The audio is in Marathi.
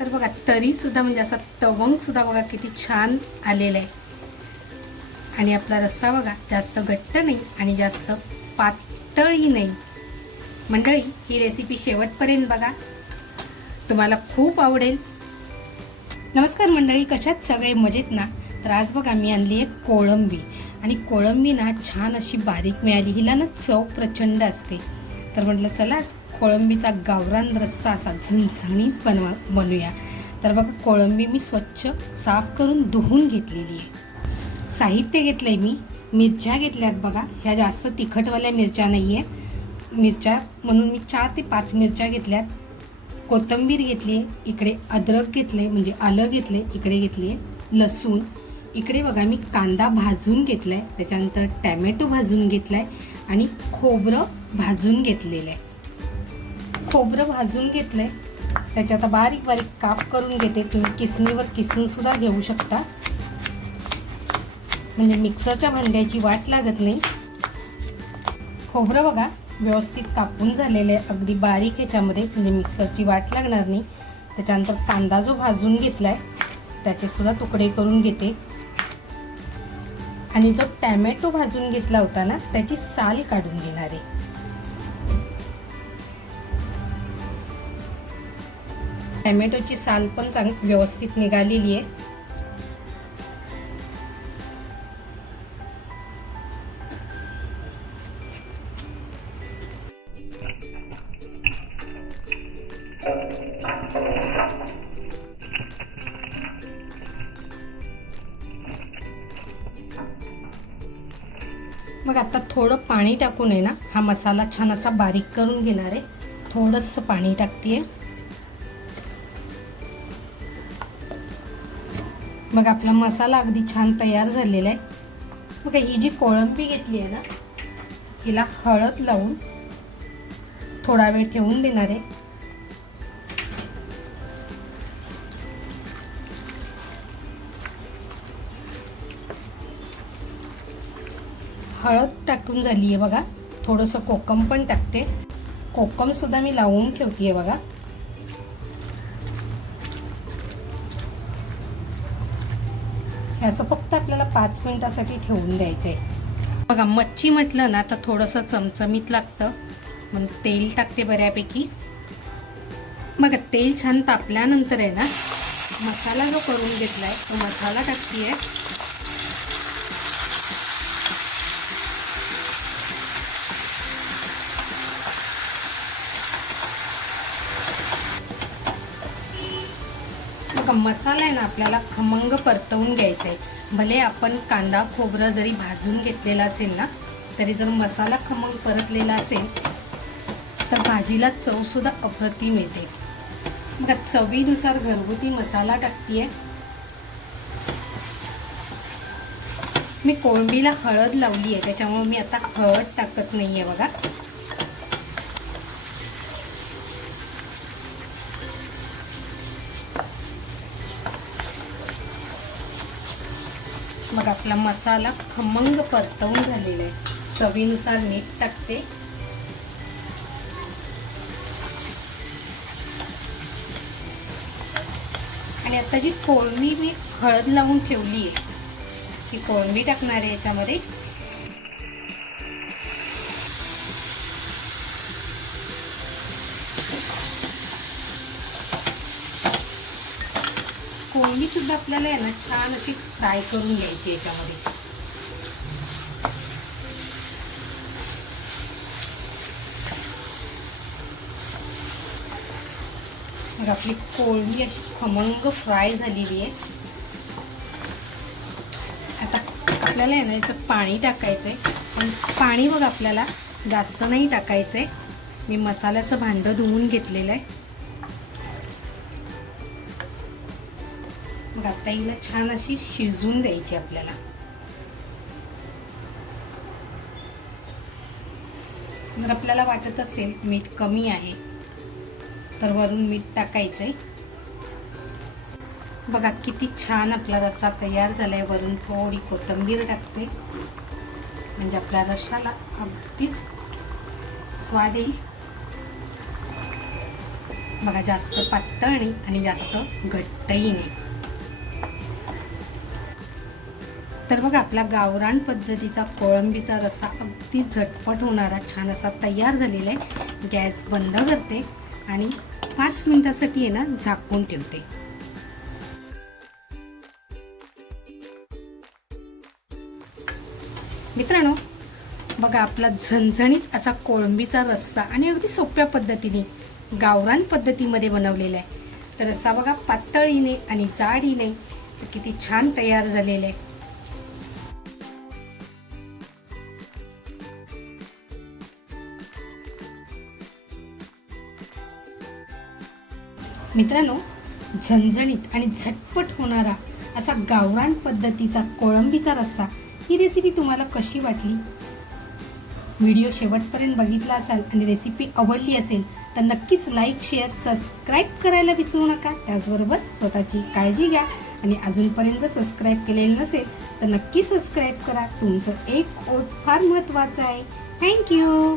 तर बघा तरीसुद्धा म्हणजे असा तवंगसुद्धा बघा किती छान आलेला आहे आणि आपला रस्सा बघा जास्त घट्ट नाही आणि जास्त पातळही नाही. मंडळी ही रेसिपी शेवटपर्यंत बघा. तुम्हाला खूप आवडेल. नमस्कार मंडळी कशात सगळे मजेत ना? तर आज बघा मी आणली आहे कोळंबी. आणि कोळंबी ना छान अशी बारीक मिळाली. हिला ना चव प्रचंड असते. तर म्हटलं चला आज कोळंबीचा गावरान रस्सा असा झणझणीत बनवा बनवूया तर बघा कोळंबी मी स्वच्छ साफ करून धुवून घेतलेली आहे. साहित्य घेतलं आहे मी. मिरच्या घेतल्यात बघा. ह्या जास्त तिखटवाल्या मिरच्या नाही आहेत मिरच्या म्हणून मी चार ते पाच मिरच्या घेतल्यात. कोथिंबीर घेतली आहे. इकडे अद्रक घेतले म्हणजे आलं घेतले इकडे घेतली आहे लसूण. इकडे बघा मी कांदा भाजून घेतला आहे त्याच्यानंतर टॅमॅटो भाजून घेतला आहे आणि खोबरं भाजून घेतलेलं आहे. खोबरं भाजून घेतलं आहे त्याचे आता बारीक बारीक काप करून घेते. तुम्ही किसणीवर किसूनसुद्धा घेऊ शकता. म्हणजे मिक्सरच्या भांड्याची वाट लागत नाही. खोबरं बघा व्यवस्थित कापून झालेले आहे. अगदी बारीक ह्याच्यामध्ये. म्हणजे मिक्सरची वाट लागणार नाही. त्याच्यानंतर कांदा जो भाजून घेतला आहे त्याचेसुद्धा तुकडे करून घेते. आणि जो टॅमॅटो भाजून घेतला होता ना त्याची साल काढून घेणार आहे. टॅमॅटोची साल पण चांग व्यवस्थित निघालेली आहे. मग आता थोडं पाणी टाकून आहे ना हा मसाला छान असा बारीक करून घेणार आहे. थोडंसं पाणी टाकते मग आपला मसाला अगदी छान तयार झालेला आहे. मग ही जी कोळंबी घेतली आहे ना हिला हळद लावून थोडा वेळ ठेवून देणार आहे. हळद टाकून झाली आहे बघा. थोडंसं कोकम पण टाकते. कोकमसुद्धा मी लावून ठेवते आहे बघा. असं फक्त आपल्याला पाच मिनिटासाठी ठेवून द्यायचं आहे बघा मच्छी म्हटलं ना तर थोडंसं चमचमीत लागतं. म्हणून तेल टाकते बऱ्यापैकी. बघा तेल छान तापल्यानंतर आहे ना मसाला जो करून घेतला आहे तो मसाला टाकते आहे बघा मसाला आहे ना आपल्याला खमंग परतवून घ्यायचा आहे. भले आपण कांदा खोबरं जरी भाजून घेतलेला असेल ना तरी जर मसाला खमंग परतलेला असेल तर भाजीला चवसुद्धा अप्रतिम येते. बघा चवीनुसार घरगुती मसाला टाकतीये. मी कोळंबीला हळद लावली आहे त्याच्यामुळे मी आता हळद टाकत नाही आहे बघा. मग आपला मसाला खमंग परतवून झालेला आहे. चवीनुसार मीठ टाकते. आणि आता जी कोळंबी मी हळद लावून ठेवली आहे ती कोळंबी टाकणार आहे याच्यामध्ये. सुद्धा आपल्याला आहे ना छान अशी फ्राय करून घ्यायची याच्यामध्ये. आपली कोळंबी अशी खमंग फ्राय झालेली आहे. आता आपल्याला आहे ना याचं पाणी टाकायचं आहे पण पाणी बघ आपल्याला जास्त नाही टाकायचं आहे मी मसाल्याचं भांडं धुवून घेतलेलं आहे. आता हिला छान अशी शिजवून द्यायची आपल्याला. जर आपल्याला वाटत असेल मीठ कमी आहे तर वरून मीठ टाकायचं आहे बघा किती छान आपला रस्सा तयार झालाय. वरून थोडी कोथिंबीर टाकते. म्हणजे आपल्या रश्शाला अगदीच स्वाद येईल. बघा जास्त पातळ नाही आणि जास्त घट्टही नाही तर बघा आपला गावरान पद्धतीचा कोळंबीचा रस्सा अगदी झटपट होणारा छान असा तयार झालेला आहे. गॅस बंद करते आणि पाच मिनिटासाठी आहे ना झाकून ठेवते. मित्रांनो बघा आपला झणझणीत असा कोळंबीचा रस्सा आणि अगदी सोप्या पद्धतीने गावरान पद्धतीमध्ये बनवलेला आहे. तर रस्सा बघा पातळीने आणि जाडही नाही किती छान तयार झालेला आहे. मित्रांनो झणझणीत आणि झटपट होणारा असा गावरान पद्धतीचा कोळंबीचा रस्सा ही रेसिपी तुम्हाला कशी वाटली? व्हिडिओ शेवटपर्यंत बघितला असाल आणि रेसिपी आवडली असेल तर नक्कीच लाईक शेअर सबस्क्राईब करायला विसरू नका. त्याचबरोबर स्वतःची काळजी घ्या. आणि अजूनपर्यंत सबस्क्राईब केलेलं नसेल तर नक्की सबस्क्राईब करा. तुमचं एक ओट फार महत्त्वाचं आहे. थँक्यू